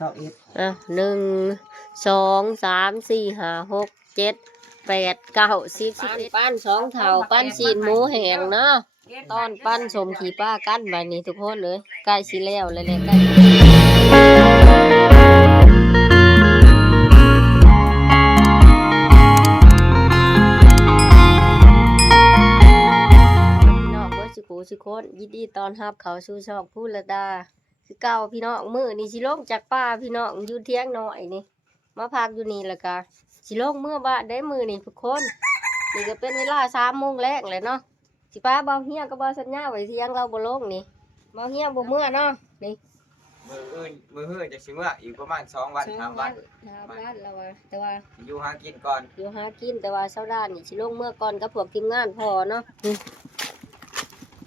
1 2 3 4 5 6 7 8 9 10 11ปั้น2 เท่าปั้นซีนหมูแห้งเนาะตอนปั้นสมขี่ป้ากันบัดนี้ทุกคนเลยใกล้สิแล้วเลยแหละใกล้สิโคตรยินดีตอนรับเขาสู่ช่องพูละดาคือเก่าพี่น้องมื้อนี่สิลงจากป่าพี่น้องอยู่เที่ยงน้อยนี่มาพักอยู่นี่แล้วก็สิลงเมื่อบ้านได้มื้อนี่ทุกคนนี่ก็เป็นเวลา3 โมงแลงเลยเนาะสิป้าเบาเฮียก็บ่สัญญาไว้เที่ยงเราบ่ลงนี่เบาเฮียบ่เมื่อเนาะนี่มื้อจะสิเมื่ออีกประมาณ2 วัน3 วันแล้วว่าแต่ว่าอยู่หากินก่อนอยู่หากินแต่ว่าเช้าด้านนี่สิลงเมื่อก่อนกับพวกทีมงานพอเนาะ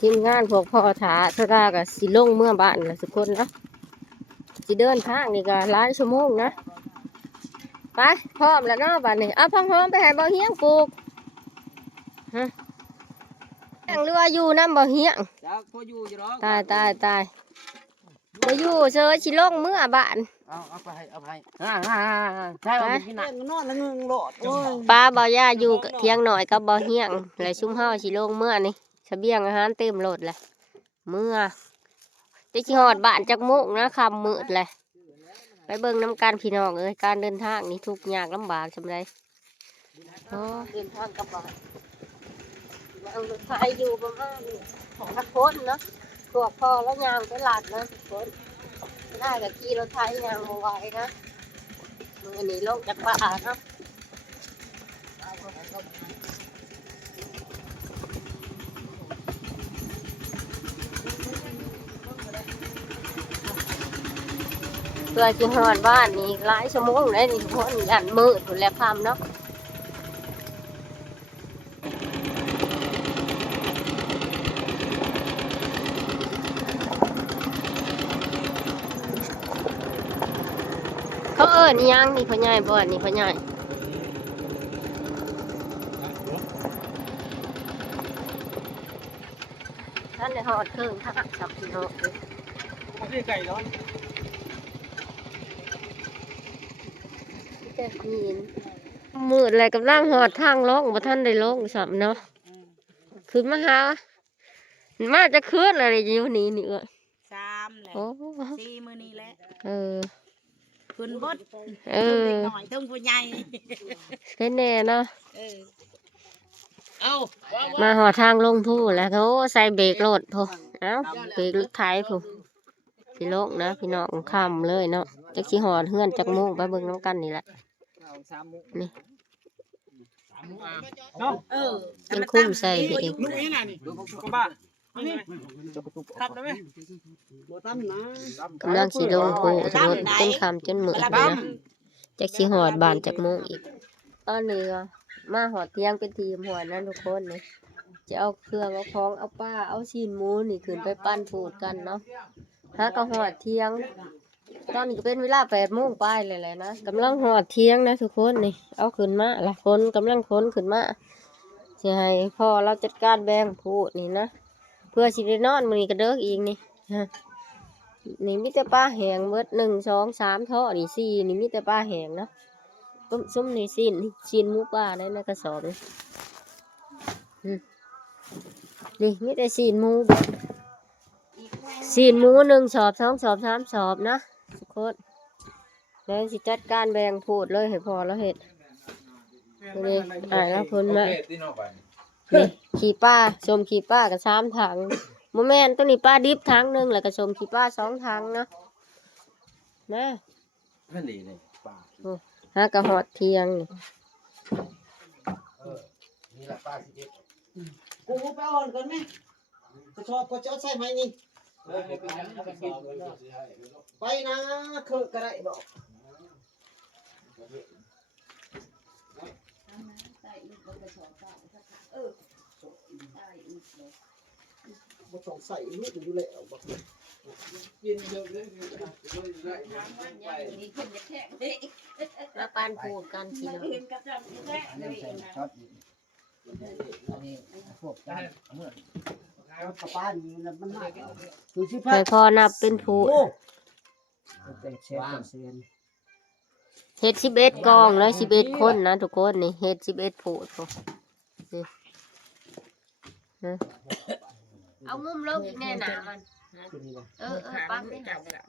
ทีมงานพวกพ่อถาเท่าไรก็สิลงเมื่อบ้านนะทุกคนนะสิเดินทางนี่ก็หลายชั่วโมงนะไปพร้อมแล้วเนาะบ้านนี้เอาพร้อมไปให้บ่เฮียงปลูกฮะยังเรืออยู่น้ำบ่เฮียงตายบ่อยู่เสือสิลงเมื่อบ้านเอาไปใช่ว่ากินน่ะนอนแล้วงึงโลดป้าบ่ย่าอยู่เที่ยงหน่อยกับบ่เฮียงแล้วซุ่มเฮาสิลงเมื่อนี่เสบียงอาหารเต็มรถเลยเมื่อจะชิฮอดบ้านจากมุกนะคำมืดเลยไปเบิ่งน้ำการพี่น้องการเดินทางนี่ทุกยากลำบากสำไรเดินทางกับบ้านเอารถไฟอยู่ประมาณนี้ของทักคนเนาะพวกพ่อแล้วยางไปหลัดนะทุกคนได้กับขี่รถไฟยางมาไว้นะมือนี้ลงจากบ้านเนาะเพื่อจะหอดบ้านนี่หลายชั่วโมงเลยนี่ทุกคนยันมืดหมดแล้วคำเนาะเขานี่ยังนี่พ่อใหญ่บ่นี่พ่อใหญ่ท่านได้หอดเครื่องทักสับพี่น้องเลยไก่ร้อนมืดอะไรกับร่างหอดทางลงบ่ท่านได้ลงสับเนาะขึ้นมาหามาจะขึ้นอะไรอยู่นี่นี่3แหละ4มื้อนี้แหละขึ้นบดเด็กน้อยถึงผู้ใหญ่เป็นแน่เนาะมาหอดทางลงผู้แล้วเขาใส่เบรกรถพอเอ้าเบรกรถไถผู้พี่โลกนะพี่น้องคำเลยเนาะจักสิหอดเฮือนจักมุ้งไปเบิ่งน้ำกันนี่แหละนี่เป็นคุ้มใส่ไปเองกำลังสีลงโพสมมติจนคำจนเหมือนนะจากสีหอดบานจากมุ้งอีกตอนนี้มาหอดเตียงเป็นทีมหัวนั่นทุกคนนี่จะเอาเครื่องเอาของเอาป้าเอาชีนหมูนี่ขึ้นไปปั้นผูดกันเนาะฮะก็หอดเที่ยงตอนนี้ก็เป็นเวลา8 โมงไปเลยแหละนะกำลังหอดเที่ยงนะทุกคนนี่เอาขึ้นมาละคนกำลังคนขึ้นมาจะให้พ่อเราจัดการแบ่งผูดนี่นะเพื่อสิได้นอนมื้อนี้ก็เด้ออีกนี่นี่มีแต่ปลาแห้งเบิด1 2 3ท่อนี่4นี่มีแต่ปลาแห้งเนาะซุ้มนี่ซีนหมูปลาได้ในกระสอบนี่มีแต่ซีนหมู1 สอบ 2 สอบ 3 สอบนะทุกคนแล้วสิจัดการแบ่งพูดเลยให้พอแล้วเห็ดนี่แล้วคนมานี่ขี่ป้าชมขี่ป้ากับ3 ถังโมแมนตัวนี้ป้าดิบถัง 1แล้วก็ชมขี่ป้า2 ถังเนาะนะฮะกระหอดเทียงนี่กูไปอ่อนกันไหมกระชอบก็จะใส่ไหมนี่ไปนะเคยกระไรบอกบ่ต้องใส่ลูกอยู่แล้วบ่กินเยอะเลยแล้วปานพูดกันสิเนาะไปพอนับเป็นผู้ แต่แช่แต่เซน เฮ็ด11กองแล้ว11คนนะทุกคนนี่เฮ็ด11โพดพอนี่นะเอางุ้มลงอีกแน่หนามัน ตัวนี้บ่ ปั้นได้ได้ ที่ แล้ว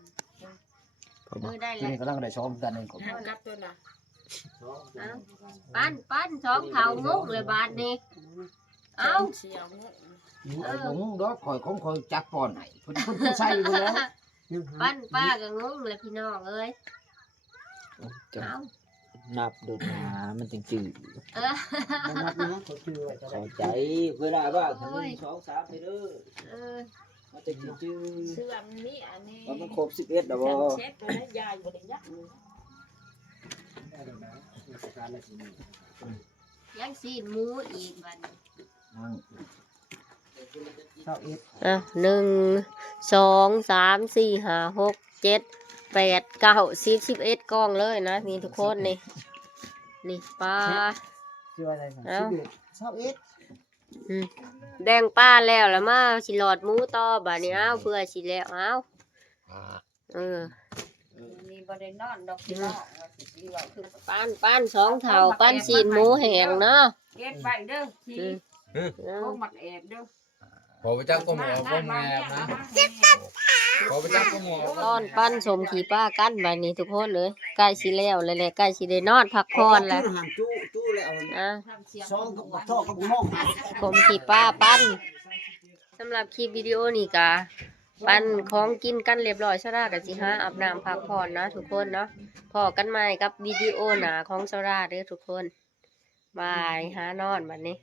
นี่กำลังได้ซ้อมกันเองผม กับตัวน่ะ ปั้นสองเท่างุ้มเลยบาทนี้เอา เชียวเงาะ ผมดอกคอยของคอยจักปอนให้เพิ่นผู้ใส่อยู่แล้ว ปั้นป้าก็งุ้มเลยพี่น้องเอ้ยเอา นับดูหามันจึงจืด มันนับนะเขาชื่อไว้ก็ได้ เข้าใจเวลาว่าคัน1 2 3ไปเด้อ เออ มันจึงจืด เสื่อมนี่อันนี้ ว่ามันครบ11แล้วบ่ เช็ดตัวนั้นยายบ่ได้ยัก ได้แล้วนะราชการละสิ ยังซีนหมูอีกบัดนี้ เท่าเอ็ด 1 2 3 4 5 6 7 8 9 10 11กองเลยนะนี่ทุกคนนี่นี่ปลา ชื่อว่าอะไรครับ เอ้า เท่าเอ็ด แดงป้าแล้วมาสิหลอดหมูต่อบัดนี้เอาเพื่อสิแล้วเอามีบ่ได้นอนดอกพี่น้องว่าสิว่าคือ ปั้นสองเท่าปั้นซีนหมูแห้งเนาะ เก็บไว้เด้อที่พวกมักแอบเด้อ ขอพระเจ้าก็หมอก็แม่นะขอพระเจ้าก็หมอ ตอนปั้นสมขี่ป้ากันบัดนี้ทุกคนเลยใกล้สิแล้วเลยแหละใกล้สิได้นอนพักผ่อนแล้ว หางจู้แล้ว อ่ะ ซ้อมกับท่อกับมอง ผมขี่ป้าปั้นสำหรับคลิปวิดีโอนี่กะปั้นของกินกันเรียบร้อยซะแล้วกับสิหาอาบน้ำพักผ่อนนะทุกคนเนาะพอกันใหม่กับวิดีโอหนาของซาร่าเด้อทุกคนบายหานอนบัดนี้